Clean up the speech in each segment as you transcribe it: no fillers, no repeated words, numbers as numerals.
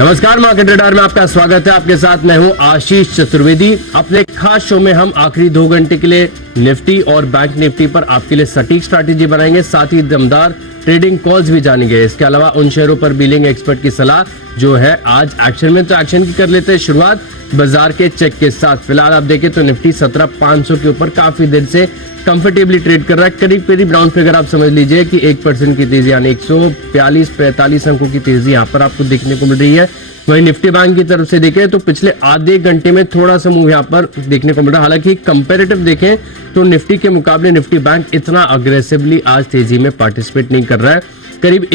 नमस्कार, market radar में आपका स्वागत है। आपके साथ मैं हूं आशीष चतुर्वेदी। अपने खास शो में हम आखिरी 2 घंटे के लिए निफ्टी और बैंक निफ्टी पर आपके लिए सटीक स्ट्रैटेजी बनाएंगे, साथ ही दमदार ट्रेडिंग कॉल्स भी जानेंगे। इसके अलावा उन शेयरों पर बिलिंग एक्सपर्ट की सलाह जो है आज एक्शन में, तो एक्शन की कर लेते हैं शुरुआत बाजार के चेक के साथ। फिलहाल आप देखें तो निफ्टी 17,500 के ऊपर काफी देर से कंफर्टेबली ट्रेड कर रहा है। करीब करीब राउंड फिगर आप समझ लीजिए कि 1% की तेजी, यानी 142-45 अंकों की तेजी यहाँ पर आपको देखने को मिल रही है। वहीं निफ्टी बैंक की तरफ से देखें तो पिछले आधे घंटे में थोड़ा सा मूव यहाँ पर देखने को मिल रहा है। हालांकि कंपैरेटिव देखें तो निफ्टी के मुकाबले निफ्टी बैंक इतना अग्रेसिवली आज तेजी में पार्टिसिपेट नहीं कर रहा है। करीब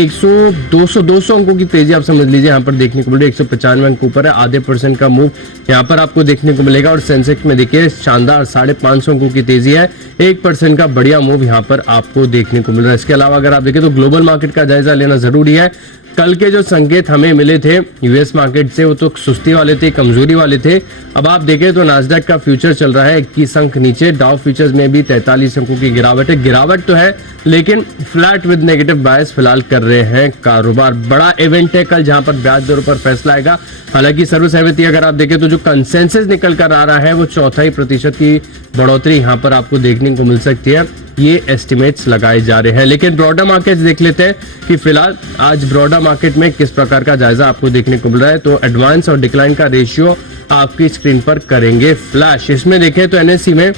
200 अंकों की तेजी आप समझ लीजिए यहाँ पर देखने को मिल रही है। 195 अंक ऊपर है, आधे % का मूव यहाँ पर आपको देखने को मिलेगा। और सेंसेक्स में देखिए शानदार 550 अंकों की तेजी है, 1% का बढ़िया मूव यहाँ पर आपको देखने को मिल रहा है। इसके अलावा अगर आप देखें तो ग्लोबल मार्केट का जायजा लेना जरूरी है। कल के जो संकेत हमें मिले थे यूएस मार्केट से, वो तो सुस्ती वाले थे, कमजोरी वाले थे। अब आप देखें तो नास्डैक का फ्यूचर चल रहा है 21 अंक नीचे, डाउ फ्यूचर्स में भी 43 अंकों की गिरावट है। गिरावट तो है लेकिन फ्लैट विद नेगेटिव बायस फिलहाल कर रहे हैं कारोबार। बड़ा इवेंट है कल जहां पर ब्याज दरों पर फैसला आएगा। हालांकि सर्वसहमति अगर आप देखें तो जो कंसेंसस निकल कर आ रहा है वो 0.25% की बढ़ोतरी यहाँ पर आपको देखने को मिल सकती है। ये एस्टिमेट्स लगाए जा रहे हैं। लेकिन ब्रॉडर मार्केट देख लेते हैं कि फिलहाल आज ब्रॉडर मार्केट में किस प्रकार का जायजा आपको देखने को मिल रहा है। तो एडवांस और डिक्लाइन का रेशियो आपकी स्क्रीन पर करेंगे फ्लैश। इसमें देखें तो एनएससी में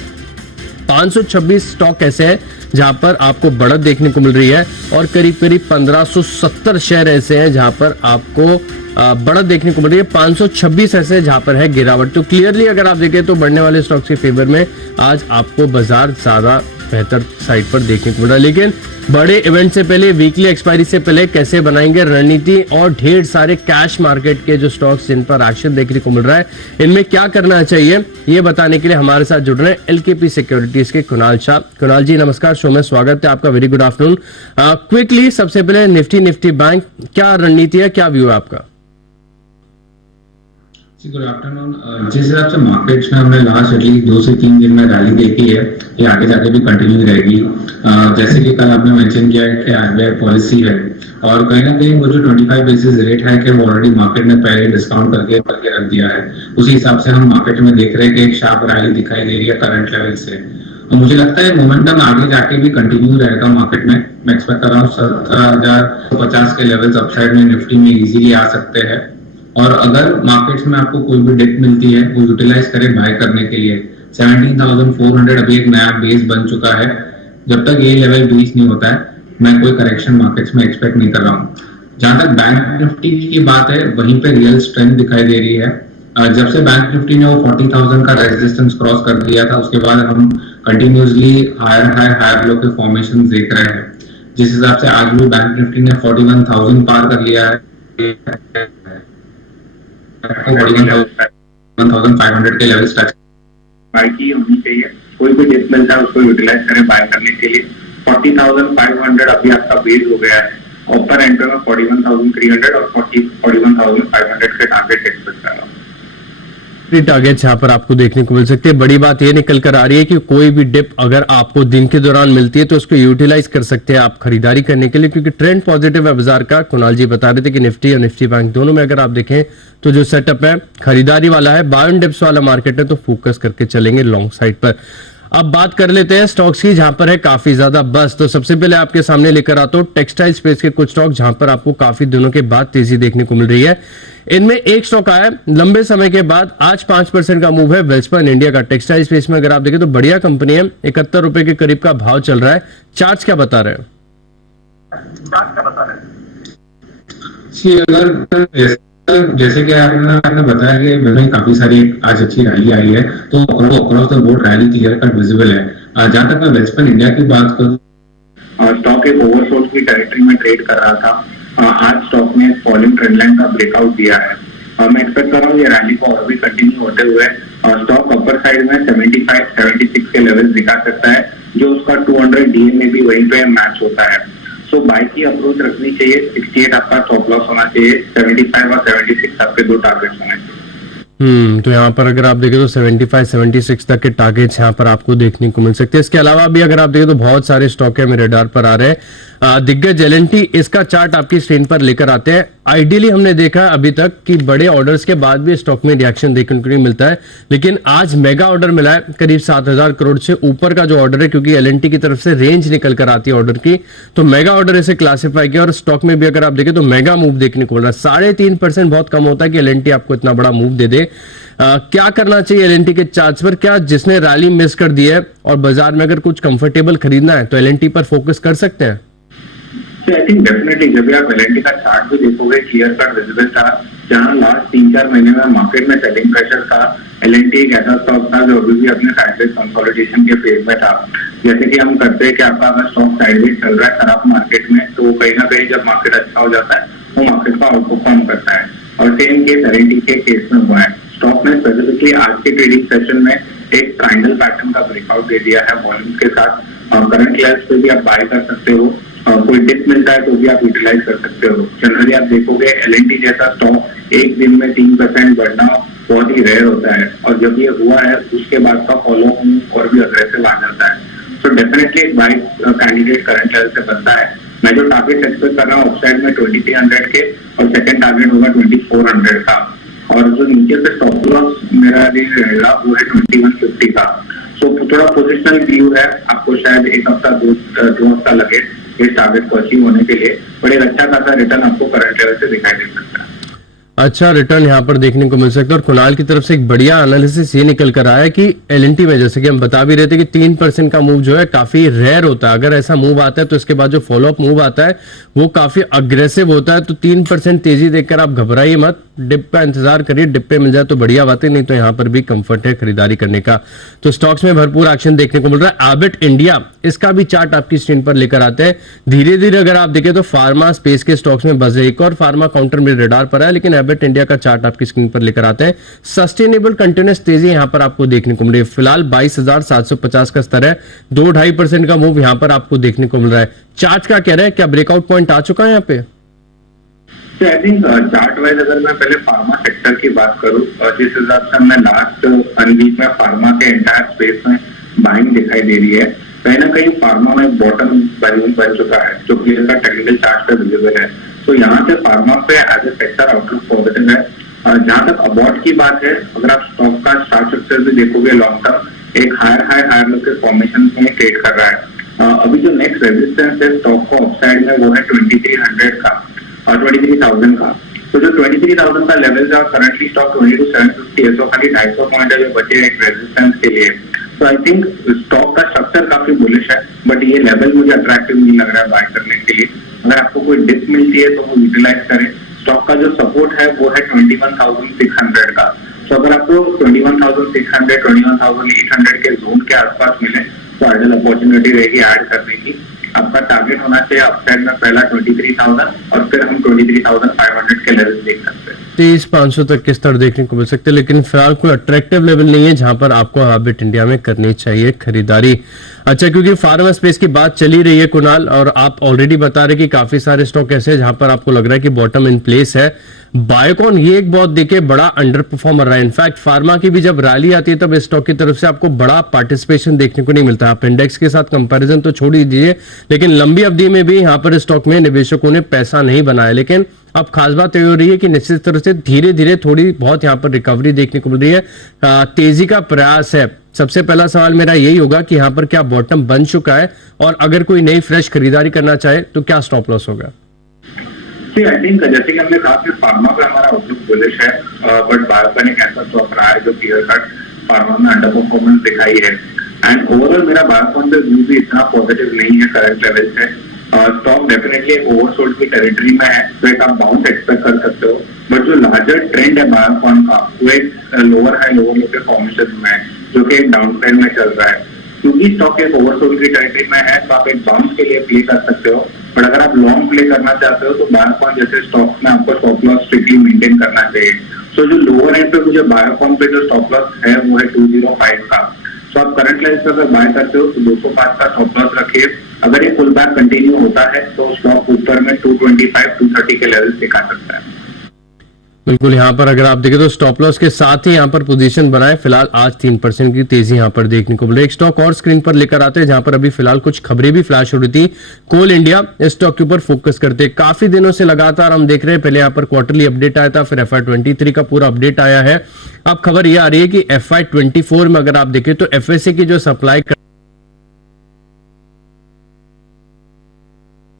526 स्टॉक ऐसे हैं जहां पर आपको बढ़त देखने को मिल रही है, और करीब करीब 1570 शेयर ऐसे हैं जहां पर आपको बढ़त देखने को मिल रही है। 526 ऐसे जहां पर है गिरावट। तो क्लियरली अगर आप देखें तो बढ़ने वाले स्टॉक्स के फेवर में आज आपको बाजार ज्यादा बेहतर साइड पर देखने को मिल रहा है। लेकिन बड़े इवेंट से पहले, वीकली एक्सपायरी से पहले कैसे बनाएंगे रणनीति, और ढेर सारे कैश मार्केट के जो स्टॉक्स जिन पर एक्शन देखने को मिल रहा है, इनमें क्या करना चाहिए, ये बताने के लिए हमारे साथ जुड़ रहे हैं एलकेपी सिक्योरिटीज के कुणाल शाह। कुणाल जी नमस्कार, शो में स्वागत है आपका। Very good afternoon. क्विकली सबसे पहले निफ्टी बैंक क्या रणनीति है, क्या व्यू है आपका? Good afternoon. जिस हिसाब से मार्केट्स में हमने लास्ट एटलीस्ट 2 से 3 दिन में रैली देखी है, ये आगे जाके भी कंटिन्यू रहेगी। जैसे कि कल आपने मेंशन किया है कि आरबीआई पॉलिसी है, और कहीं ना कहीं वो जो 25 बेसिस रेट है कि वो ऑलरेडी मार्केट ने पहले डिस्काउंट करके रख दिया है, उसी हिसाब से हम मार्केट में देख रहे हैं कि एक शार्प रैली दिखाई दे रही है करंट लेवल से। और मुझे लगता है मोमेंटम आगे जाके भी कंटिन्यू रहेगा मार्केट में। मैं एक्सपेक्ट कर रहा हूँ 17,050 के लेवल्स अपसाइड में निफ्टी में इजीली आ सकते हैं। और अगर मार्केट्स में आपको कोई भी डिप मिलती है वो यूटिलाइज करें बाय करने के लिए। 17,400 अभी एक नया बेस बन चुका है। जब तक ये लेवल ब्रीच नहीं होता है मैं कोई करेक्शन मार्केट्स में एक्सपेक्ट नहीं कर रहा हूँ। जहां तक बैंक निफ्टी की बात है, वहीं पे रियल स्ट्रेंथ दिखाई दे रही है। जब से बैंक निफ्टी ने वो 40,000 का रेजिस्टेंस क्रॉस कर दिया था, उसके बाद हम कंटिन्यूसली हायर लो के फॉर्मेशन देख रहे हैं। जिस हिसाब से आज भी बैंक निफ्टी ने 41,000 पार कर लिया है, 1,500 के लेवल टच बाय की होनी चाहिए। कोई भी डिप मिलता है उसको यूटिलाइज करें बाय करने के लिए। 40,500 अभी आपका बेस हो गया है। ऊपर एंटर में 41,300 और 41,500 के टारगेट एक्सपेक्ट कर रहा हूं। टारगेट यहाँ पर आपको देखने को मिल सकते हैं। बड़ी बात यह निकल कर आ रही है कि कोई भी डिप अगर आपको दिन के दौरान मिलती है तो उसको यूटिलाइज कर सकते हैं आप खरीदारी करने के लिए, क्योंकि ट्रेंड पॉजिटिव है बाजार का। कुणाल जी बता रहे थे कि निफ्टी और निफ्टी बैंक दोनों में अगर आप देखें तो जो सेटअप है खरीदारी वाला है, बाय एंड डिप्स वाला मार्केट है, तो फोकस करके चलेंगे लॉन्ग साइड पर। अब बात कर लेते हैं स्टॉक्स की जहां पर है काफी ज्यादा बस। तो सबसे पहले आपके सामने लेकर आता हूं टेक्सटाइल स्पेस के कुछ स्टॉक जहां पर आपको काफी दिनों के बाद तेजी देखने को मिल रही है। इनमें एक स्टॉक आया लंबे समय के बाद, आज 5% का मूव है, वेल्सपन इंडिया का। टेक्सटाइल स्पेस में अगर आप देखें तो बढ़िया कंपनी है, 71 रुपए के करीब का भाव चल रहा है। चार्ट्स क्या बता रहे हैं? जैसे कि आपने बताया कि में काफी सारी आज अच्छी रैली आई है, तो across the board rally clear cut visible है। जहां तक मैं वेल्सपन इंडिया की बात करूं, स्टॉक एक ओवरसोल्ड की टेरिटरी में ट्रेड कर रहा था। आज स्टॉक ने फॉलिंग ट्रेंडलाइन का ब्रेकआउट दिया है। मैं एक्सपेक्ट कर रहा हूँ ये रैली को और भी कंटिन्यू होते हुए स्टॉक अपर साइड में 75-76 के लेवल दिखा सकता है, जो उसका 200 डीए में भी वहीं पे मैच होता है। सो बाय की अप्रोच रखनी चाहिए। 68 आपका स्टॉप लॉस होना चाहिए, 75 और 76 आपके 2 टारगेट्स होने चाहिए। तो यहाँ पर अगर आप देखें तो 75-76 तक के टारगेट्स यहाँ पर आपको देखने को मिल सकते हैं। इसके अलावा भी अगर आप देखें तो बहुत सारे स्टॉक है मेरे रडार पर आ रहे हैं। दिग्गज एल&टी, इसका चार्ट आपकी स्क्रीन पर लेकर आते हैं। आइडियली हमने देखा अभी तक कि बड़े ऑर्डर्स के बाद भी स्टॉक में रिएक्शन देखने को नहीं मिलता है, लेकिन आज मेगा ऑर्डर मिला है करीब 7,000 करोड़ से ऊपर का जो ऑर्डर है, क्योंकि एलएनटी की तरफ से रेंज निकल कर आती है ऑर्डर की, तो मेगा ऑर्डर इसे क्लासिफाई किया। और स्टॉक में भी अगर आप देखें तो मेगा मूव देखने को मिल रहा है। 3.5% बहुत कम होता है कि एलएनटी आपको इतना बड़ा मूव दे दे। क्या करना चाहिए एलएनटी के चार्ट्स पर? क्या जिसने रैली मिस कर दी है और बाजार में अगर कुछ कंफर्टेबल खरीदना है तो एलएनटी पर फोकस कर सकते हैं? आई थिंक डेफिनेटली जब भी आप एलएनटी का चार्ट भी देखोगे, क्लियर कट विजिबल था, जहां लास्ट 3-4 महीने में मार्केट में सेलिंग प्रेशर था। एलएनटी एक ऐसा स्टॉक था जो अभी भी अपने साइडवेज कंसोलिडेशन के फेज में था। जैसे कि हम करते हैं कि आपका अगर स्टॉक साइडवेज चल रहा है खराब मार्केट में, तो कहीं ना कहीं जब मार्केट अच्छा हो जाता है वो मार्केट को आउट परफॉर्म करता है, और सेम केस एलएनटी के केस में हुआ है। स्टॉक ने स्पेसिफिकली आज के ट्रेडिंग सेशन में एक ट्रायंगल पैटर्न का ब्रेकआउट दे दिया है वॉल्यूम्स के साथ। करंट लेवल्स पे भी आप बाय कर सकते हो, कोई डिप मिलता है तो भी आप यूटिलाइज कर सकते हो। जनरली आप देखोगे एलएनटी जैसा स्टॉक एक दिन में 3% बढ़ना बहुत ही रेयर होता है, और जब ये हुआ है उसके बाद का फॉलो और भी अग्रेसिव आ जाता है। सो डेफिनेटली एक बाय कैंडिडेट करंट लेवल से बनता है। मैं जो टारगेट एक्सपेक्ट कर रहा हूँ अपसाइड में 2300 के, और सेकंड टारगेट होगा 2400 का, और जो नीचे पे स्टॉप लॉस मेरा रहेगा वो है 2150 का। सो थोड़ा पोजिशनल व्यू है, आपको शायद एक हफ्ता दो हफ्ता लगे इस टारगेट को अचीव होने के लिए, बट एक अच्छा खासा रिटर्न आपको करंट लेवल से दिखाई दे सकता है। अच्छा रिटर्न यहाँ पर देखने को मिल सकता है। और कुणाल की तरफ से एक बढ़िया एनालिसिस ये निकल कर आया कि एलएनटी में, जैसे कि हम बता भी रहे थे कि 3% का मूव जो है काफी रेयर होता है। अगर ऐसा मूव आता है तो इसके बाद जो फॉलोअप मूव आता है वो काफी अग्रेसिव होता है। तो 3% तेजी देखकर आप घबराइए मत, डिप का इंतजार करिए, डिप पे मिल जाए तो बढ़िया बात है, नहीं तो यहाँ पर भी कंफर्ट है खरीदारी करने का। तो स्टॉक्स में भरपूर एक्शन देखने को मिल रहा है। एबट इंडिया, इसका भी चार्ट आपकी स्क्रीन पर लेकर आते हैं। धीरे धीरे अगर आप देखें तो फार्मा स्पेस के स्टॉक्स में बजे, एक और फार्मा काउंटर मेरे रडार पर है, लेकिन एबट इंडिया का चार्ट आपकी स्क्रीन पर लेकर आते हैं। सस्टेनेबल कंटिन्यूअस तेजी यहाँ पर आपको देखने को मिल रही है। फिलहाल 22,750 का स्तर है, 2-2.5% का मूव यहाँ पर आपको देखने को मिल रहा है। चार्ट का कह रहे हैं क्या ब्रेकआउट पॉइंट आ चुका है यहाँ पे? आई थिंक चार्ट वाइज अगर मैं पहले फार्मा सेक्टर की बात करूं, जिस हिसाब से हमने लास्ट वीक में फार्मा के एंटायर स्पेस में बाइंग दिखाई दे रही है, कहीं ना कहीं फार्मा में बॉटम बन चुका है, जो कि इसका टेक्निकल चार्ट पे विजिबल है। तो यहाँ से फार्मा पे as a sector outlook positive है। जहां तक अबॉर्ड की बात है, अगर आप स्टॉक का चार्ट स्ट्रक्चर भी देखोगे लॉन्ग टर्म, एक हायर लो के फॉर्मेशन में ट्रेड कर रहा है। अभी जो नेक्स्ट रेजिस्टेंस है स्टॉक को अपसाइड में वो है 2300 का और 23,000 का। तो जो 23,000 का लेवल है, करंटली स्टॉक 22,750 है, तो खाली 250 पॉइंट है जो बचे एक रेजिस्टेंस के लिए। तो आई थिंक स्टॉक का स्ट्रक्चर काफी बुलिश है, बट ये लेवल मुझे अट्रैक्टिव नहीं लग रहा है बाय करने के लिए। अगर आपको कोई डिप मिलती है तो वो यूटिलाइज करें। स्टॉक का जो सपोर्ट है वो है 21,600 का। तो अगर आपको 21,600, 21,800 के जोन के आसपास मिले तो आइडियल अपॉर्चुनिटी रहेगी ऐड करने की। आपका टारगेट होना चाहिए अपसाइड में पहला 23,000, और फिर हम 23,500 के लेवल देख सकते हैं। 23,500 तक के स्तर देखने को मिल सकते हैं, लेकिन फिलहाल कोई अट्रैक्टिव लेवल नहीं है जहां पर आपको हैबिट इंडिया में करनी चाहिए खरीदारी। अच्छा, क्योंकि फार्मा स्पेस की बात चली रही है कुणाल, और आप ऑलरेडी बता रहे कि काफी सारे स्टॉक ऐसे हैं जहां पर आपको लग रहा है कि बॉटम इन प्लेस है। बायोकॉन ये एक बहुत देखिए बड़ा अंडर परफॉर्मर रहा है। इनफैक्ट फार्मा की भी जब रैली आती है तब इस स्टॉक की तरफ से आपको बड़ा पार्टिसिपेशन देखने को नहीं मिलता। आप इंडेक्स के साथ कंपैरिजन तो छोड़ ही दीजिए, लेकिन लंबी अवधि में भी यहाँ पर स्टॉक में निवेशकों ने पैसा नहीं बनाया। लेकिन अब खास बात ये हो रही है कि निश्चित तरह से धीरे धीरे थोड़ी बहुत यहाँ पर रिकवरी देखने को मिल रही है, तेजी का प्रयास है। सबसे पहला सवाल मेरा यही होगा कि यहाँ पर क्या बॉटम बन चुका है, और अगर कोई नई फ्रेश खरीदारी करना चाहे तो क्या स्टॉप लॉस होगा? आई थिंक जैसे कि हमने कहा कि फार्मा पे हमारा आउटलुक बुलिश है, बट बायोकॉन एक ऐसा स्टॉक रहा है जो क्लियर कट फार्मा में अंडर परफॉर्मेंस दिखाई है। एंड ओवरऑल मेरा बायोकॉन पे व्यू भी इतना पॉजिटिव नहीं है करंट लेवल से। स्टॉक डेफिनेटली एक ओवरसोल्ड की टेरिटरी में है, तो एक आप बाउंस एक्सपेक्ट कर सकते हो, बट जो लार्जर ट्रेंड है बायोकॉन का वो एक लोअर हाई लोअर लो के फॉर्मेशन में है, जो कि एक डाउन ट्रेंड में चल रहा है। क्योंकि स्टॉक एक ओवरसोल्ड की टेरिटरी में है तो आप एक बाउंस के लिए प्ले कर सकते हो, बट अगर आप लॉन्ग प्ले करना चाहते हो तो बायोकॉन जैसे स्टॉक में आपको स्टॉप लॉस स्ट्रिक्टली मेंटेन करना चाहिए। सो जो लोअर एंड पे मुझे बायोकॉन पे जो स्टॉप लॉस है वो है 205 का। सो आप करंट लेवल पे अगर बाय करते हो तो 205 का स्टॉप लॉस रखिए। अगर ये पुल बैक कंटिन्यू होता है तो स्टॉक ऊपर में 225, 230 के लेवल दिखा सकता है। बिल्कुल, यहाँ पर अगर आप देखें तो स्टॉप लॉस के साथ ही यहाँ पर पोजीशन बनाए। फिलहाल आज 3% की तेजी यहाँ पर देखने को मिली। एक स्टॉक और स्क्रीन पर लेकर आते हैं जहां पर अभी फिलहाल कुछ खबरें भी फ्लैश हो रही थी। कोल इंडिया, इस स्टॉक के ऊपर फोकस करते हैं। काफी दिनों से लगातार हम देख रहे हैं, पहले यहाँ पर क्वार्टरली अपडेट आया था, फिर FY23 का पूरा अपडेट आया है। अब खबर यह आ रही है कि FY24 में अगर आप देखें तो FSA की जो सप्लाई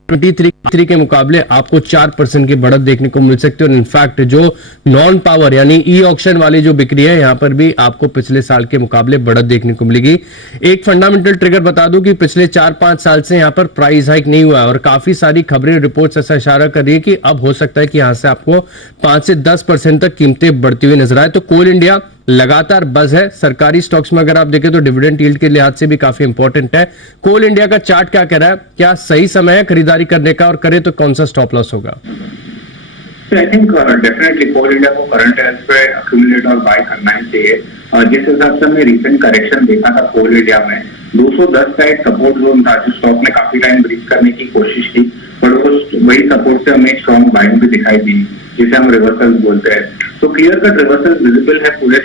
23 के मुकाबले आपको 4% की बढ़त देखने को मिल सकती है। और इनफैक्ट जो नॉन पावर यानी ई ऑक्शन वाली जो बिक्री है, यहां पर भी आपको पिछले साल के मुकाबले बढ़त देखने को मिलेगी। एक फंडामेंटल ट्रिगर बता दूं कि पिछले 4-5 साल से यहां पर प्राइस हाइक नहीं हुआ है और काफी सारी खबरें रिपोर्ट्स ऐसा इशारा कर रही है कि अब हो सकता है कि यहां से आपको 5 से 10% तक कीमतें बढ़ती हुई नजर आए। तो कोल इंडिया लगातार बज है। सरकारी स्टॉक्स में अगर आप देखें तो डिविडेंड यील्ड के लिहाज से भी काफी इंपॉर्टेंट है। कोल इंडिया का चार्ट क्या कह रहा है, क्या सही समय है खरीदारी करने का, और करे तो कौन सा स्टॉप लॉस होगा? I think definitely Coal India को करंट लेवल्स पे अक्यूमुलेट और बाय करना ही चाहिए। जिस हिसाब से हमने रिसेंट करेक्शन देखा था कोल इंडिया में, 210 का एक सपोर्ट जोन था जो स्टॉक ने काफी टाइम ब्रीच करने की कोशिश की, पर वही सपोर्ट से हमें स्ट्रॉन्ग बाइंग भी दिखाई दी, जिसे हम रिवर्सल बोलते हैं। तो क्लियर कट रिवर्सल विजिबल है पूरे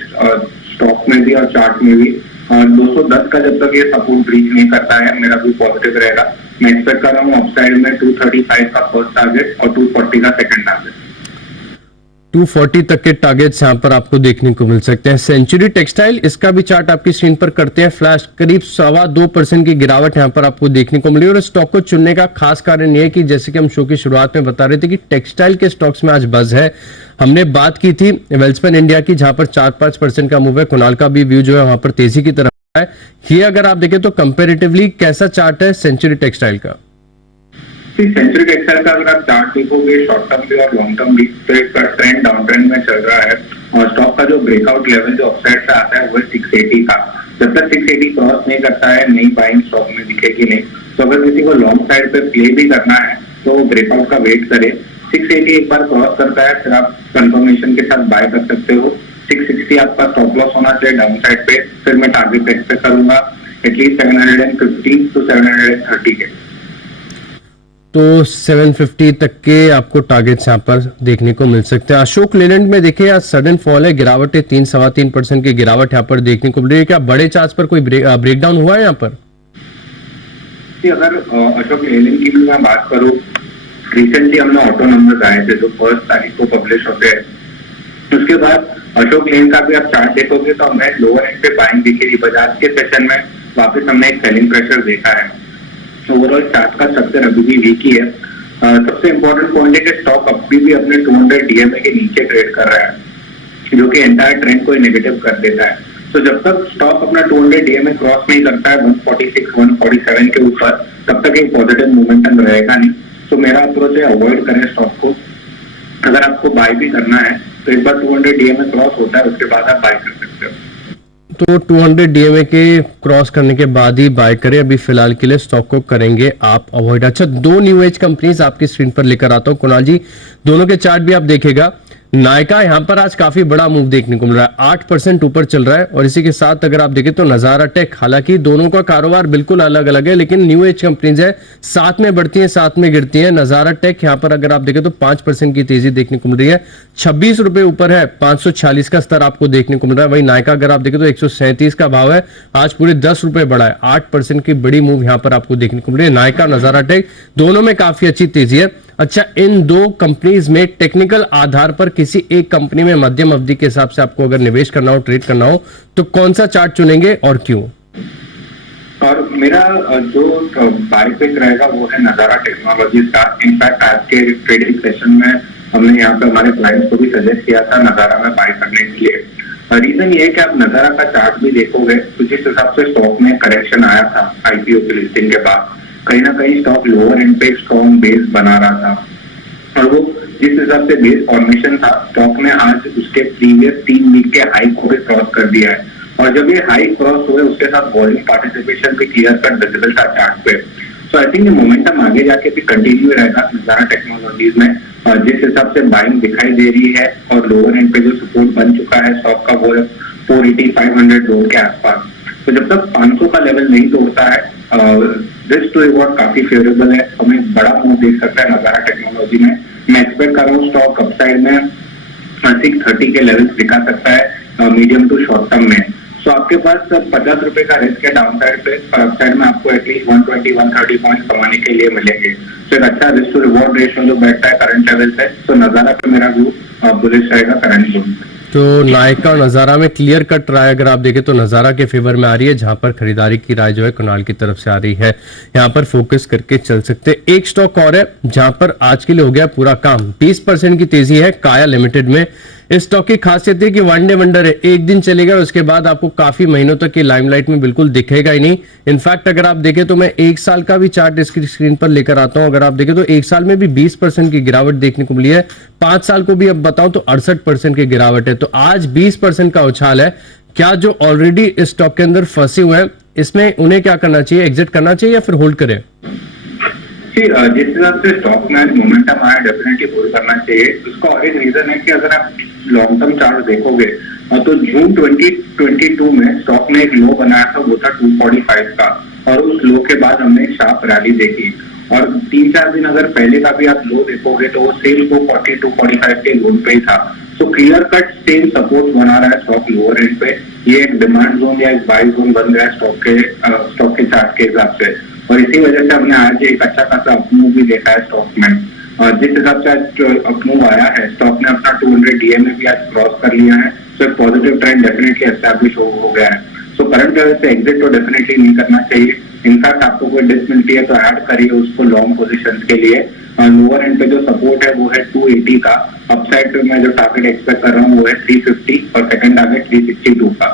स्टॉक में भी और चार्ट में भी। 210 का जब तक ये सपोर्ट ब्रीच नहीं करता है, मेरा भी पॉजिटिव रहेगा। मैं एक्सपेक्ट कर रहा हूँ अपसाइड में 235 का फर्स्ट टारगेट और 240 का सेकंड टारगेट। 240 तक के टारगेट्स यहां पर आपको देखने को मिल सकते हैं। सेंचुरी टेक्सटाइल, इसका भी चार्ट आपकी स्क्रीन पर करते हैं फ्लैश। करीब 2.25% की गिरावट यहां पर आपको देखने को मिली। और स्टॉक को चुनने का खास कारण यह है कि जैसे कि हम शो की शुरुआत में बता रहे थे कि टेक्सटाइल के स्टॉक्स में आज बज है। हमने बात की थी वेल्सपन इंडिया की, जहां पर 4-5% का मूव है। कुणाल का भी व्यू जो है वहां पर तेजी की तरफ है। ये अगर आप देखें तो कंपेरेटिवली कैसा चार्ट है सेंचुरी टेक्सटाइल का? सेंचुरी टेक्सटाइल का अगर आप चार्ट देखोगे शॉर्ट टर्म भी और लॉन्ग टर्म भी, तो एक ट्रेंड डाउन ट्रेंड में चल रहा है। और स्टॉक का जो ब्रेकआउट लेवल जो अपसाइड से आता है वो है 680 का। जब तक 680 क्रॉस नहीं करता है, नई बाइंग स्टॉक में दिखेगी नहीं। तो अगर किसी को लॉन्ग साइड पे प्ले भी करना है तो ब्रेकआउट का वेट करे। 680 एक बार क्रॉस करता है, फिर आप कंफर्मेशन के साथ बाय कर सकते हो। 660 आपका स्टॉप लॉस होना चाहिए डाउन साइड पे। फिर मैं टारगेट एक्सपेक्ट करूंगा एटलीस्ट 750 to 730 के। तो 750 तक के आपको टारगेट्स यहां पर देखने को मिल सकते हैं। अशोक लेलैंड में देखिए आज सडन फॉल है, गिरावट है, 3-3.25% की गिरावट यहां पर देखने को मिल रही है। क्या बड़े चार्ज पर कोई ब्रेकडाउन हुआ है यहाँ पर? अगर अशोक लेलैंड की भी मैं बात करूं, रिसेंटली हमने ऑटो नंबर्स आए थे जो 1 तारीख को पब्लिश होते हैं। उसके बाद अशोक लेलैंड का भी आप चार्ट देखोगे तो हमें लोअर एंड पे बाइंग दिखेगी। बजाज के सेशन में वापस हमने एक सेलिंग प्रेशर देखा है। ओवरऑल चार्ट का स्ट्रक्चर अभी भी वीक ही है। सबसे इंपॉर्टेंट पॉइंट है कि स्टॉक अभी भी अपने 200 डीएमए के नीचे ट्रेड कर रहा है, जो कि एंटायर ट्रेंड को नेगेटिव कर देता है। तो जब तक स्टॉक अपना 200 डीएमए क्रॉस नहीं करता है 146, 147 के ऊपर, तब तक एक पॉजिटिव मोमेंटम रहेगा नहीं। तो मेरा अप्रोच है अवॉइड करें स्टॉक को। अगर आपको बाय भी करना है तो एक बार 200 डीएमए क्रॉस होता है उसके बाद आप बाय कर सकते हो। तो 200 डीएमए के क्रॉस करने के बाद ही बाय करें। अभी फिलहाल के लिए स्टॉक को करेंगे आप अवॉइड। अच्छा, 2 न्यू एज कंपनीज आपकी स्क्रीन पर लेकर आता हूं कुणाल जी, दोनों के चार्ट भी आप देखेगा। नायका यहां पर आज काफी बड़ा मूव देखने को मिल रहा है, 8% ऊपर चल रहा है। और इसी के साथ अगर आप देखें तो नजारा टेक, हालांकि दोनों का कारोबार बिल्कुल अलग अलग है, लेकिन न्यू एज कंपनीज है, साथ में बढ़ती हैं साथ में गिरती हैं। नजारा टेक यहां पर अगर आप देखें तो 5% की तेजी देखने को मिल रही है, 26 रुपए ऊपर है, 546 का स्तर आपको देखने को मिल रहा है। वही नायका अगर आप देखें तो 137 का भाव है, आज पूरे 10 रुपए बढ़ा है, 8% की बड़ी मूव यहां पर आपको देखने को मिल रही है। नायका, नजारा टेक दोनों में काफी अच्छी तेजी है। अच्छा, इन 2 कंपनीज में टेक्निकल आधार पर किसी एक कंपनी में मध्यम अवधि के हिसाब से आपको अगर निवेश करना हो, ट्रेड करना हो, तो कौन सा चार्ट चुनेंगे और क्यों? और मेरा जो बाय पिक रहेगा वो है नजारा टेक्नोलॉजीज का। इनफैक्ट आज के ट्रेडिंग सेशन में हमने यहाँ पे हमारे क्लाइंट्स को भी सजेस्ट किया था नजारा में बाय करने के लिए। रीजन ये है कि आप नजारा का चार्ट भी देखोगे तो जिस हिसाब से स्टॉक में करेक्शन आया था आईपीओ की लिस्टिंग के बाद, कहीं ना कहीं स्टॉक लोअर एंड पे स्ट्रॉन्ग बेस बना रहा था। और वो जिस हिसाब से बेस फॉर्मेशन था, स्टॉक ने आज उसके प्रीवियस 3 वीक के हाई को भी क्रॉस कर दिया है। और जब ये हाई क्रॉस हुए उसके साथ वॉल्यूम पार्टिसिपेशन भी क्लियर कट विजिबल था चार्ट पे। सो आई थिंक ये मोमेंटम आगे जाके भी कंटिन्यू रहेगा नजारा टेक्नोलॉजीज में। जिस हिसाब से बाइंग दिखाई दे रही है और लोअर एंड पे जो सपोर्ट बन चुका है स्टॉक का वो है 480-500 जोन के आसपास। तो जब तक 500 का लेवल नहीं तोड़ता है रिस्क टू रिवॉर्ड काफी फेवरेबल है। हमें बड़ा मूव देख सकता है नजारा टेक्नोलॉजी में। मैं एक्सपेक्ट कर रहा हूँ स्टॉक अपसाइड में 630 के लेवल्स दिखा सकता है मीडियम टू शॉर्ट टर्म में। सो आपके पास 50 रुपए का रिस्क है डाउन साइड पे, पर अप साइड में आपको एटलीस्ट 120-130 पॉइंट कमाने के लिए मिलेंगे। तो एक अच्छा रिस्क टू रिवॉर्ड रेशियो जो बैठता है करंट लेवल से, तो नजारा पे मेरा व्यू बुलिश रहेगा करंट जोन। तो नायका और नजारा में क्लियर कट राय अगर आप देखें तो नजारा के फेवर में आ रही है, जहां पर खरीदारी की राय जो है कुणाल की तरफ से आ रही है। यहां पर फोकस करके चल सकते हैं। एक स्टॉक और है जहां पर आज के लिए हो गया पूरा काम, 20% की तेजी है काया लिमिटेड में। इस स्टॉक की खासियत है कि वन डे वंडर है, एक दिन चलेगा उसके बाद आपको काफी महीनों तक ये लाइमलाइट में बिल्कुल दिखेगा ही नहीं। इनफैक्ट अगर आप देखें तो मैं एक साल का भी चार्ट इसकी स्क्रीन पर लेकर आता हूं। अगर आप देखें तो एक साल में भी 20% की गिरावट देखने को मिली है, 5 साल को भी अब बताऊं तो 68% की गिरावट है। तो आज 20% का उछाल है। क्या जो ऑलरेडी इस स्टॉक के अंदर फंसे हुए हैं इसमें उन्हें क्या करना चाहिए, एग्जिट करना चाहिए या फिर होल्ड करें? जिस हिसाब से स्टॉक में मोमेंटम आया डेफिनेटली होल्ड करना चाहिए। उसका और एक रीजन है कि अगर आप लॉन्ग टर्म चार्ट देखोगे तो जून 2022 में स्टॉक ने एक लो बनाया था, वो था 245 का, और उस लो के बाद हमने एक शार्प रैली देखी। और 3-4 दिन अगर पहले का भी आप लो देखोगे तो वो सेम 240-245 के जोन पे ही था। So clear cut same support बना रहा है स्टॉक लोअर एंड पे। ये एक डिमांड जोन या एक बाय जोन बन गया है स्टॉक के चार्ट के हिसाब से, और इसी वजह से हमने आज एक अच्छा खासा अपमूव भी देखा है स्टॉक में। जिस हिसाब से आज अपमूव आया है, स्टॉक ने अपना 200 डीएमए भी आज क्रॉस कर लिया है। सो एक पॉजिटिव ट्रेंड डेफिनेटली एस्टैब्लिश हो गया है। सो करंट लेवल से एग्जिट तो डेफिनेटली नहीं करना चाहिए। इनफैक्ट आपको कोई डिप मिलती है तो ऐड करिए उसको लॉन्ग पोजीशन के लिए। लोअर एंड पे जो सपोर्ट है वो है 280 का, अपसाइड पे मैं जो टारगेट एक्सपेक्ट कर रहा हूँ वो है 350 और सेकंड टारगेट 362 का।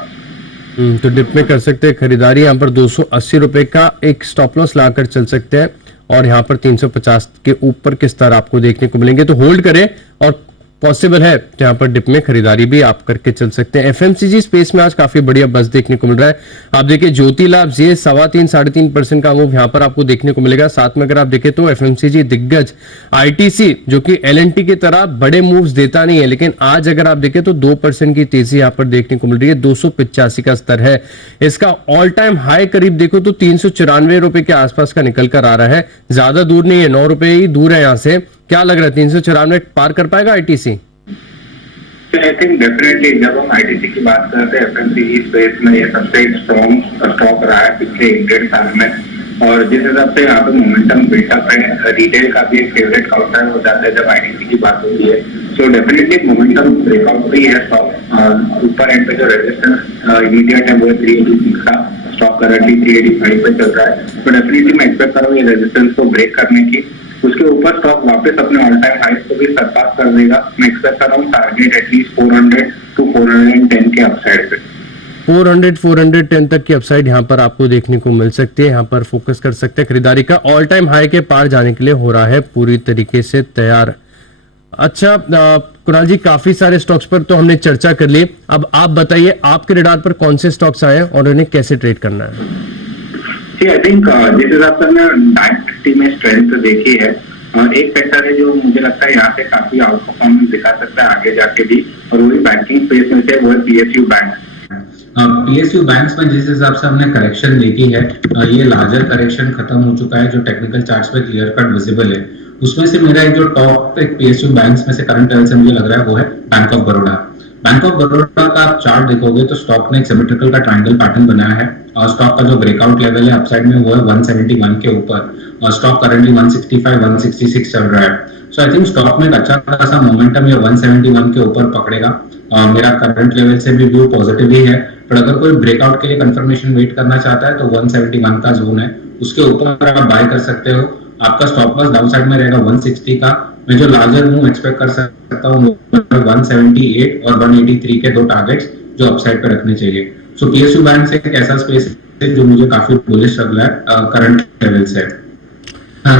तो डिप में कर सकते हैं खरीदारी। यहाँ पर 280 रुपए का एक स्टॉप लॉस लाकर चल सकते हैं, और यहाँ पर 350 के ऊपर के स्तर आपको देखने को मिलेंगे, तो होल्ड करें। और पॉसिबल है तो यहाँ पर डिप में खरीदारी भी आप करके चल सकते हैं। एफएमसीजी स्पेस में आज काफी बढ़िया बस देखने को मिल रहा है। आप देखिए ज्योति लाभ ये 3.25-3.5% का मूव यहाँ पर आपको देखने को मिलेगा। साथ में अगर आप देखें तो एफएमसीजी दिग्गज आईटीसी जो कि एलएनटी की तरह बड़े मूव्स देता नहीं है, लेकिन आज अगर आप देखें तो 2% की तेजी यहाँ पर देखने को मिल रही है। 285 का स्तर है इसका। ऑल टाइम हाई करीब देखो तो 394 रुपए के आसपास का निकल कर आ रहा है, ज्यादा दूर नहीं है, 9 रुपए ही दूर है यहाँ से। क्या लग रहा है 394 पार कर पाएगा आईटीसी? आई थिंक डेफिनेटली जब हम आईटीसी की बात करते हैं एफएमसीजी स्पेस में ये सबसे स्ट्रॉन्ग स्टॉक रहा है पिछले 1-1.5 साल में, और जिस हिसाब से यहाँ पे मोमेंटम बिल्टअप है, रिटेल का भी एक फेवरेट काउंटर हो जाता है जब आईटीसी की बात होती है। सो डेफिनेटली मोमेंटम ब्रेकआउट भी है स्टॉक। ऊपर एंड पे जो रेजिस्टेंस इमीडिएट है वो है 386 का, स्टॉक करंटली 385 पे चल रहा है। तो डेफिनेटली मैं एक्सपेक्ट कर रहा हूँ ये रेजिस्टेंस को ब्रेक करने की, उसके ऊपर स्टॉक वापस अपने ऑल टाइम हाइस को भी सरपास कर देगा। मैं एक्सपेक्ट कर रहा हूँ टारगेट एटलीस्ट 400-410 के अपसाइड पे। 400-410 तक की अपसाइड यहाँ पर आपको देखने को मिल सकती है। यहाँ पर फोकस कर सकते हैं खरीदारी का। ऑल टाइम हाई के पार जाने के लिए हो रहा है पूरी तरीके से तैयार। अच्छा कुणाल जी, काफी सारे स्टॉक्स पर तो हमने चर्चा कर ली। अब आप बताइए आपके रडार पर कौन से स्टॉक्स आए और उन्हें कैसे ट्रेड करना है? आई थिंक जिस हिसाब से हमने बैंक निफ्टी में स्ट्रेंथ देखी है, एक सेक्टर है जो मुझे लगता है यहाँ से काफी आउट परफॉर्मेंस दिखा सकता है आगे जाके भी, और वही बैंकिंग स्पेस में से वो है पीएसयू बैंक। पीएसयू बैंक्स में जिस हिसाब से हमने करेक्शन देखी है, ये लार्जर करेक्शन खत्म हो चुका है जो टेक्निकल चार्ट्स पे क्लियर कट विजिबल है। उसमें से मेरा एक जो टॉप एक पीएसयू बैंक्स में से करंट लेवल से मुझे लग रहा है वो है bank of Baroda. Bank of Baroda का आप चार्ट देखोगे तो स्टॉक ने एक सिमेट्रिकल का ट्रायंगल पैटर्न बनाया है, और स्टॉक का जो ब्रेकआउट लेवल है अपसाइड में वो है 171 के ऊपर, और स्टॉक करंटली 165-166 चल रहा है। सो आई थिंक स्टॉक में एक अच्छा खासा मोमेंटम ये 171 के ऊपर पकड़ेगा। मेरा करंट लेवल से भी व्यू पॉजिटिव ही है, पर अगर कोई ब्रेकआउट के लिए कंफर्मेशन वेट करना चाहता है तो 171 का जोन है, उसके ऊपर आप बाय कर सकते हो। आपका स्टॉप लॉस डाउन साइड में रहेगा 160 का। मैं जो लार्जर मूव एक्सपेक्ट कर सकता हूँ 178 और 183 के दो टारगेट्स जो अपसाइड पे रखने चाहिए। सो पीएसयू बैंक से एक ऐसा स्पेस है जो मुझे काफी बुलिश लग रहा है करंट लेवल से।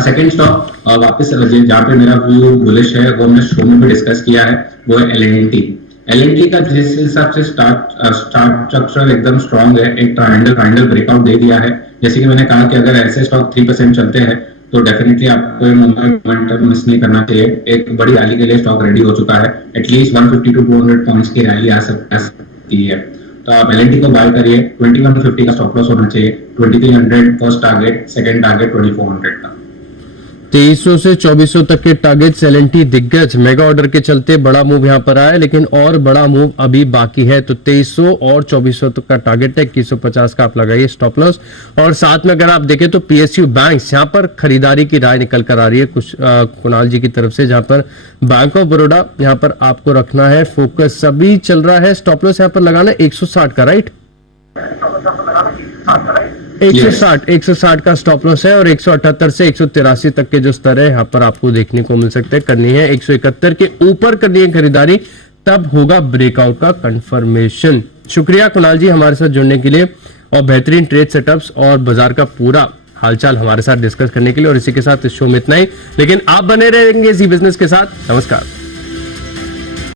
सेकंड स्टॉक वापस जहाँ पे मेरा व्यू बुलिश है वो हमने शो में भी डिस्कस किया है, वो है एलएनटी का। जिस हिसाब से स्टार्ट स्ट्रक्चर एकदम स्ट्रॉन्ग है, एक ट्रायंगल ब्रेकआउट दे दिया है। जैसे कि मैंने कहा कि अगर ऐसे स्टॉक 3% चलते हैं तो डेफिनेटली आपको मोमेंटम मिस नहीं करना चाहिए। एक बड़ी रैली के लिए स्टॉक रेडी हो चुका है, एटलीस्ट 150-200 पॉइंट्स की रैली आ सकती है। तो आप एलएनटी को बाय करिए। 2150 का स्टॉप लॉस होना चाहिए, 2300 फर्स्ट टारगेट, सेकंड टारगेट 2400 का। 2300 से 2400 तक के टारगेट्स एल&टी दिग्गज मेगा ऑर्डर के चलते बड़ा मूव यहां पर आया, लेकिन और बड़ा मूव अभी बाकी है। तो 2300 और 2400 तक का टारगेट है, 2150 का आप लगाइए स्टॉप लॉस। और साथ में अगर आप देखें तो पीएसयू बैंक्स यहां पर खरीदारी की राय निकल कर आ रही है कुछ कुणाल जी की तरफ से, जहां पर बैंक ऑफ बड़ौदा यहां पर आपको रखना है फोकस। अभी चल रहा है स्टॉप लॉस यहां पर लगाना 160 का, राइट? 160 का स्टॉप लॉस है और 178 से 183 तक के जो स्तर है यहाँ पर आपको देखने को मिल सकते हैं। करनी है 171 के ऊपर करनी है खरीदारी, तब होगा ब्रेकआउट का कंफर्मेशन। शुक्रिया कुणाल जी हमारे साथ जुड़ने के लिए और बेहतरीन ट्रेड सेटअप्स और बाजार का पूरा हालचाल हमारे साथ डिस्कस करने के लिए। और इसी के साथ इस शो में इतना ही, लेकिन आप बने रहेंगे इसी बिजनेस के साथ। नमस्कार।